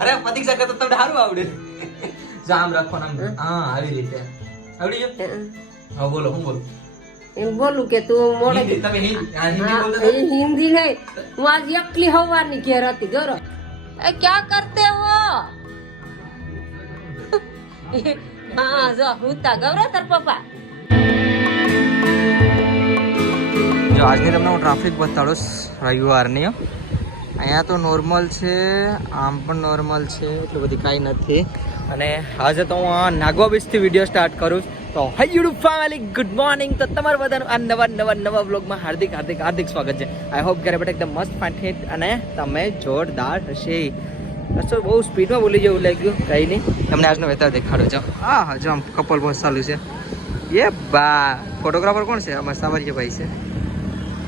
અરે પ્રતીક્ષા કરતા તમને સારું આવડે. જો આમ રાખવાનું આમ. હા આવી રીતે આવડી ગયું. હા બોલો હું બોલું એમ બોલું કે તું મોડે હિન્દી તમે હિન્દી હિન્દી નહીં હું આજ એકલી હવાની ઘેર હતી ગૌરવ એ ક્યાં કરતે હો હા જો હુતા ગૌરવ તાર પપ્પા જો આજની તમને હું ટ્રાફિક બતાડો રવિવારની. અહીંયા તો નોર્મલ છે, આમ પણ નોર્મલ છે, એટલું બધી કાંઈ નથી. અને આજે તો હું આ નાગવા બીચથી વિડીયો સ્ટાર્ટ કરું. તો હાય યુટ્યુબ ફેમિલી, ગુડ મોર્નિંગ. તો તમારું બધાનું આ નવા વ્લોગમાં હાર્દિક સ્વાગત છે. આઈ હોપ ઘરે બેઠા એકદમ મસ્ત ફાઇટ અને તમે જોરદાર હશે. બસ બહુ સ્પીડમાં બોલી જેવું લાગ્યું, કંઈ નહીં. તમને આજનો વેધર દેખાડો છો. હા જો આમ કપલ બહુ ચાલુ છે. એ બા ફોટોગ્રાફર કોણ છે? અમારા સાવરિયા ભાઈ છે.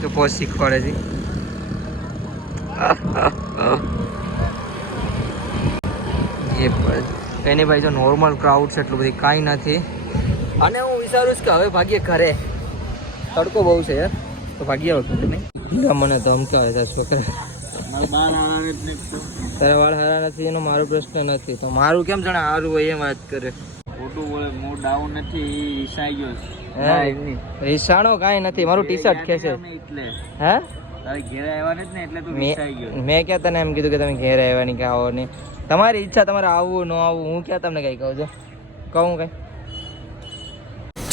તો પોઝ શીખવાડે છે. એ કંઈ નહીં ભાઈ, જો નોર્મલ ક્રાઉડ છે, એટલું બધી કાંઈ નથી. અને હું વિચારું છું કે હવે ભાગ્ય ઘરે, તડકો બહુ છે યાર, તો ભાગ્ય વખતે નહીં. મને ધમકાવે છે છોકરા, તારે વાળ હારા નથી એનો મારો પ્રશ્ન નથી. તો મારું કેમ જાણે સારું હોય એમ વાત કરે. ખોટું બોલે, મૂડ ડાઉન નથી, ઈસાઈ ગયો રીસાણો કાંઈ નથી, મારું ટી શર્ટ ખેંચે. એટલે હે તારે ઘેર આવ્યા નથી ને એટલે તું ઈસાઈ ગયો. મેં ક્યાં તને એમ કીધું કે તમે ઘેર આવવાની કે આવો નહીં, તમારી ઈચ્છા, તમારે આવવું ન આવવું, હું ક્યાં તમને કઈ કહું છું? કહું કઈ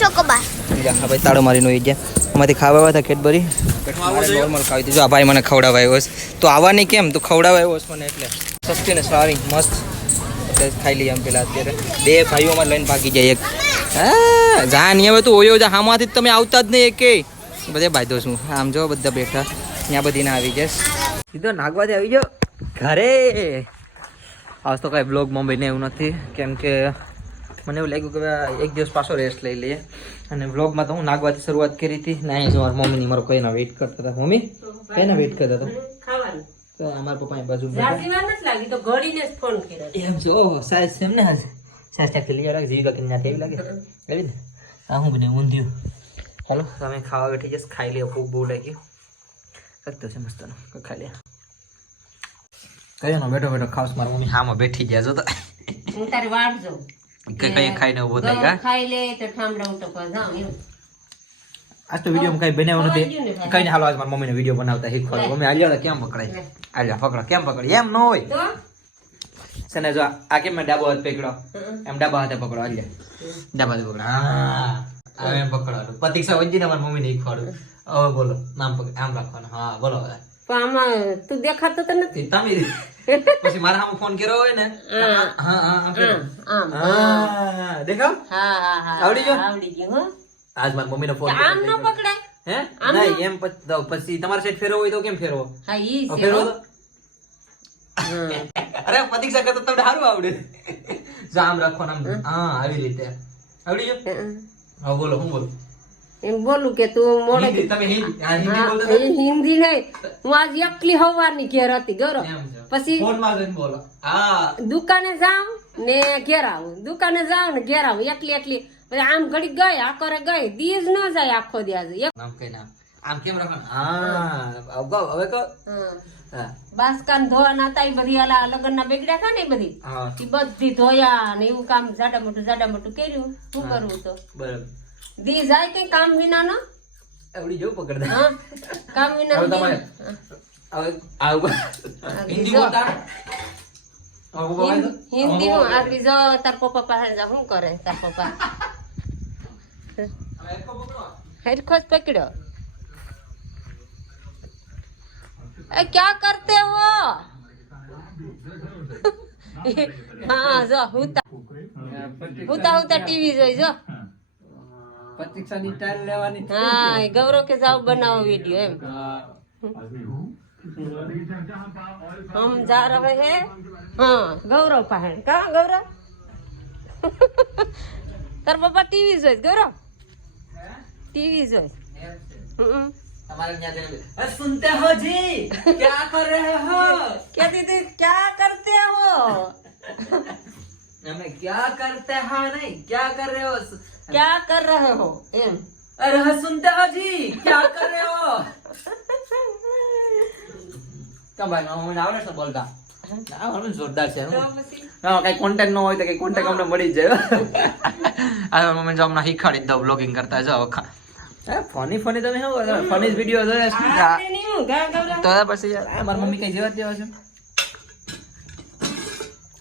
ચોકોબાર હા ભાઈ, તાળો મારીને હોઈ ગયા. એમાંથી ખાવા આવ્યા હતા કેડબરી, નોર્મલ ખાવી હતી. જો આ ભાઈ મને ખવડાવવા આવ્યો છે, તો આવવાની કેમ તું ખવડાવવા આવ્યો છે મને, એટલે સસ્તી ને સારી મસ્ત, એટલે ખાઈ લઈએ એમ પેલા. અત્યારે બે ભાઈઓમાં લઈને ભાગી જાય એક. હા જા નહીં હવે તું ઓયો જા, આમાંથી જ તમે આવતા જ નહીં એકે. બધે બાંધો છું, આમ જો બધા બેઠા, ત્યાં બધી ના આવી જશ. સીધો નાગવાથી આવી જાઓ ઘરે. આજ તો કાંઈ બ્લોગ મુંબઈને એવું નથી, કેમ કે મને એવું લાગ્યું કે એક દિવસ પાછો રેસ્ટ લઈ લઈએ. અને વ્લોગમાં તો હું નાગવાથી શરૂઆત કરી હતી ને, અહીં જો મારા મમ્મીની મારો કઈના વેઇટ કરતા હતા. મમ્મી કઈના વેઇટ કરતા હતા? ખાવાનું તો અમારા પપ્પા બાજુ જાજી વાર નથી લાગી તો ઘડીને જ ફોન કર્યો. એમ છે. ઓહો સાઈઝ સેમ ને હાલ સાઈઝ ચાખી લઈએ લાગે જીવી લાગે ત્યાંથી એવી લાગે એવી ને. આ હું બને ઊંધિયું. હાલો તમે ખાવા બેઠી જશે, ખાઈ લે. ભૂખ બહુ લાગી શકતો છે મસ્તનો, ખાઈ લે. કયો બેઠો બેઠો ખાસ મારા મમ્મી હામાં બેઠી ગયા જો તો હું તારી વાટ જોઉં કઈ ખાઈને ઉભો થઈ ગયા. ખાઈ લે તો ઠામડા ઉઠો પર જાવ એમ. આજ તો વિડીયો કઈ બનાવ્યો નથી, કઈ ને. હાલો આજ મારા મમ્મીને વિડીયો બનાવતા શીખવાડો. મમ્મી આલ્યો કેમ પકડાય, આલ્યા પકડો કેમ પકડી, એમ ન હોય તો છે ને. જો આ કેમ મેં ડાબો હાથ પકડો, એમ ડાબા હાથે પકડો. આલ્યા ડાબા હાથે પકડો. હા હવે એમ પકડવાનું. પ્રતીક્ષા વંજી ને મારા મમ્મીને શીખવાડું. હવે બોલો નામ પકડ, આમ રાખવાનું. હા બોલો હવે. પણ આમાં તું દેખાતો તો નથી. તમે પછી મારા સામે ફોન કર્યો હોય ને, હા હા આમ હા દેખાવ. હા હા હા આવડી ગયો? આવડી ગયું હો. આજ મારા મમ્મીને ફોન આમ ન પકડાય. હે નહીં એમ પછી તમારે સેટ ફેરવો હોય તો કેમ ફેરવો? હા ઈ છે ફેરવો હો. તો. અરે પ્રતીક્ષા કરતા તમને સારું આવડે. જો આમ રાખવાનું આમ. હા આવી રીતે આવડી ગયું. હા બોલો હું બોલું એમ બોલું કે તું મોડે હિન્દી તમે હિન્દી હા, બોલતા એ હિન્દી નહીં હું આજ એકલી હવાની ઘેર હતી ગૌરવ. પછી ફોન માં જઈને બોલો. હા દુકાને જાઉં ને ઘેર આવું, દુકાને જાઉં ને ઘેર આવું, એકલી પછી આમ ઘડી ગઈ આખરે ગઈ દીજ ન જાય આખો દી. આજે નામ કઈ નામ આમ કેમ રાખવાનું? હા હવે કહો. હા બાસકાન ધોવાના હતા એ બધી આલા લગ્નના બેગડા હતા ને એ બધી હા એ બધી ધોયા ને એવું કામ જાડા મોટું કર્યું. શું કરવું તો બરાબર. દી જાય કઈ કામ વિના નો. આવડી જવું પકડ દે. હા કામ વિના હવે દી. તમારે હવે આવું હિન્દી બોલતા હિન્દી નું આગળ જો તાર પપ્પા પાસે જા. શું કરે તાર પપ્પા? હેરખો જ પકડ્યો. એ ક્યાં કરતે હો? હા જો હુતા ટીવી જોઈ જો. પ્રતીક્ષાની ટાઈલ લેવાની. હા ગૌરવ કે જાઓ બનાવો વિડિયો એમ. हम जा रहे हैं हाँ गौरव पहाड़ कहाँ गौरव तार पापा टीवी जोइस गौरव टीवी जोइस हमारे यहाँ अरे सुनते हो जी क्या कर रहे हो? क्या दीदी क्या करते हो? हमें क्या करते हैं नहीं क्या कर रहे हो? क्या कर रहे हो एम. अरे सुनते हो जी क्या कर रहे हो? क्या भाई मैं आवड़े से बोलता આ મમ્મી જોરદાર છે તો પછી હા કઈ કોન્ટેક્ટ ન હોય તો કઈ કોન્ટેક્ટ અમને મળી જ જાય આ મમ્મી જો હમણાં શીખવાડી દઉં બ્લોગિંગ કરતા જો ફની તમે શું ફની વિડીયો જોયા આપણે નહીં હું ગા ગવરા તો પછી યાર આ મારી મમ્મી કઈ જેવા તેવા છે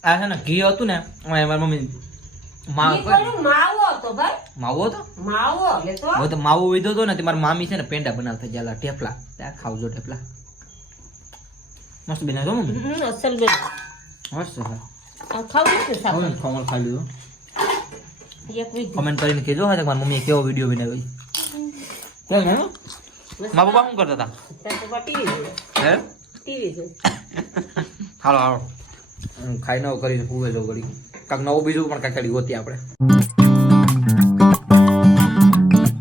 આ છે ને ઘી હતું ને મારી મમ્મી ઈ થોડું માવો હતો ભાઈ માવો હતો માવો લેતો હવે તો માવો વીધો હતો ને તે મારી મામી છે ને પેંડા બનાવતા જ્યાં ઠેપલા ત્યાં ખાવજો ઠેપલા મસ્ત બનાવ્યો મમ્મી અસલ બે મસ્ત છે આ ખાવું છે સાહેબ હવે ખમણ ખાઈ લીધું એક વીક કમેન્ટ કરીને કહેજો હા મારી મમ્મીએ કેવો વિડીયો બનાવ્યો કેમ હે મા પપ્પા શું કરતા હતા ટીવી હે ટીવી છે હાલો હાલો ખાઈ નવો કરીને પૂવે જો ઘડી કાંક નવું બીજું પણ કાંક ઘડી ગોતી આપણે